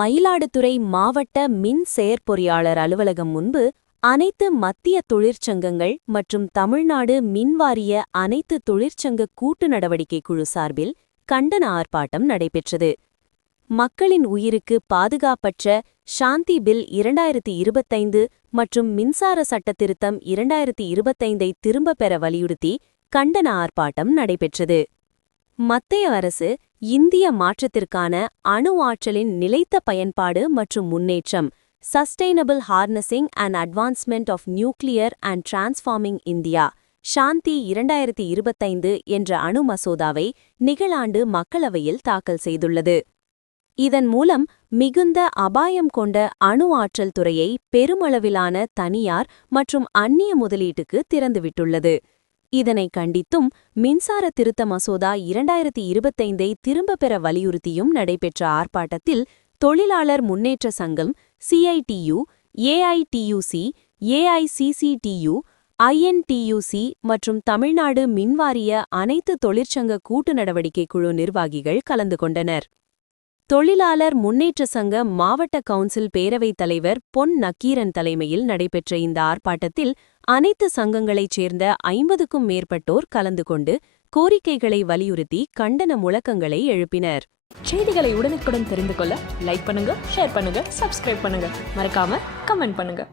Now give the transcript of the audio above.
மயிலாடுதுறை மாவட்ட மின் செயற்பொறியாளர் அலுவலகம் முன்பு அனைத்து மத்திய தொழிற்சங்கங்கள் மற்றும் தமிழ்நாடு மின்வாரிய அனைத்து தொழிற்சங்க கூட்டு நடவடிக்கை குழு சார்பில் கண்டன ஆர்ப்பாட்டம் நடைபெற்றது. மக்களின் உயிருக்கு பாதுகாப்பற்ற சாந்தி பில் இரண்டாயிரத்தி இருபத்தைந்து மற்றும் மின்சார சட்டத்திருத்தம் இரண்டாயிரத்தி இருபத்தைந்தை திரும்பப் பெற வலியுறுத்தி கண்டன ஆர்ப்பாட்டம் நடைபெற்றது. மத்திய அரசு இந்திய மாற்றத்திற்கான அணு ஆற்றலின் நிலைத்த பயன்பாடு மற்றும் முன்னேற்றம் sustainable harnessing and advancement of nuclear and transforming India Shanti இரண்டாயிரத்தி இருபத்தைந்து என்ற அணு மசோதாவை நிகழாண்டு மக்களவையில் தாக்கல் செய்துள்ளது. இதன் மூலம் மிகுந்த அபாயம் கொண்ட அணு ஆற்றல் துறையை பெருமளவிலான தனியார் மற்றும் அந்நிய முதலீட்டுக்கு திறந்துவிட்டுள்ளது. இதனை கண்டித்தும் மின்சார திருத்த மசோதா இரண்டாயிரத்தி இருபத்தைந்தை திரும்பப் பெற வலியுறுத்தியும் நடைபெற்ற ஆர்ப்பாட்டத்தில் தொழிலாளர் முன்னேற்ற சங்கம் சிஐடியு ஏஐடியுசி ஏஐசிசிடியு ஐஎன்டியுசி மற்றும் தமிழ்நாடு மின்வாரிய அனைத்து தொழிற்சங்க கூட்டு நடவடிக்கை குழு நிர்வாகிகள் கலந்து கொண்டனர். தொழிலாளர் முன்னேற்ற சங்க மாவட்ட கவுன்சில் பேரவைத் தலைவர் பொன் நக்கீரன் தலைமையில் நடைபெற்ற இந்த ஆர்ப்பாட்டத்தில் அனைத்து சங்கங்களைச் சேர்ந்த ஐம்பதுக்கும் மேற்பட்டோர் கலந்து கொண்டு கோரிக்கைகளை வலியுறுத்தி கண்டன முழக்கங்களை எழுப்பினர். செய்திகளை உடனுக்குடன் தெரிந்து கொள்ள லைக் பண்ணுங்க ஷேர் பண்ணுங்க சப்ஸ்கிரைப் பண்ணுங்க. மறக்காம கமெண்ட் பண்ணுங்க.